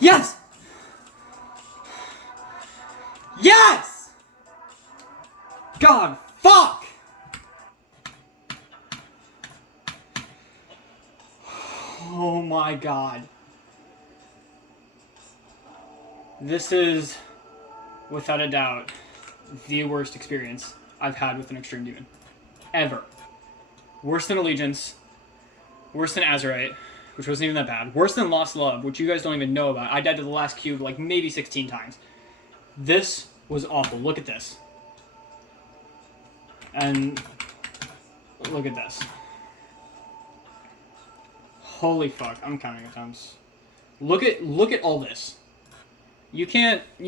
Yes! Yes! God, fuck! Oh my god. This is, without a doubt, the worst experience I've had with an Extreme Demon. Ever. Worse than Allegiance. Worse than Azurite, which wasn't even that bad. Worse than Lost Love, which you guys don't even know about. I died to the last cube like maybe 16 times. This was awful. Look at this. And look at this. Holy fuck, I'm counting at times. Look at all this. You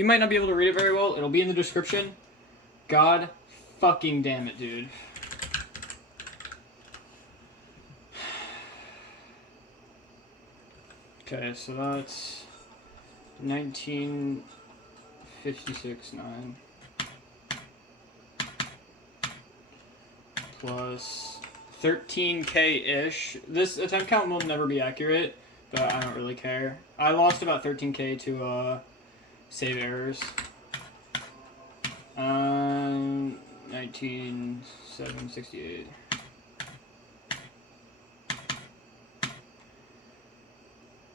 might not be able to read it very well. It'll be in the description. God fucking damn it, dude. Okay, so that's 1956.9 plus 13k-ish. This attempt count will never be accurate, but I don't really care. I lost about 13k to save errors. 19,768.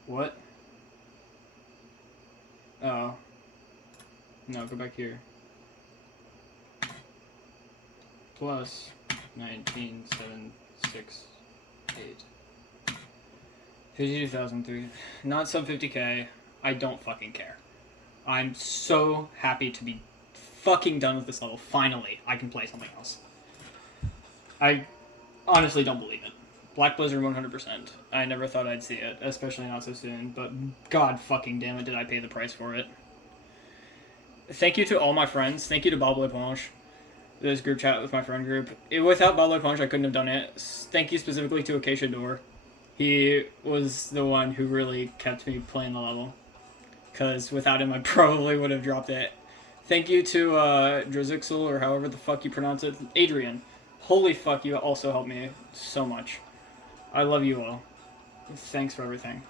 What? Oh. No, go back here. Plus 19,768. 52,003. Not sub 50k. I don't fucking care. I'm so happy to be fucking done with this level. Finally, I can play something else. I honestly don't believe it. Black Blizzard 100%. I never thought I'd see it, especially not so soon, but god fucking damn it did I pay the price for it. Thank you to all my friends. Thank you to Bob LePlanche. This group chat with my friend group. Without Bob LePlanche, I couldn't have done it. Thank you specifically to Acaciadoor. He was the one who really kept me playing the level. Because without him, I probably would have dropped it. Thank you to Drazyxl, or however the fuck you pronounce it. Adrian. Holy fuck, you also helped me so much. I love you all. Thanks for everything.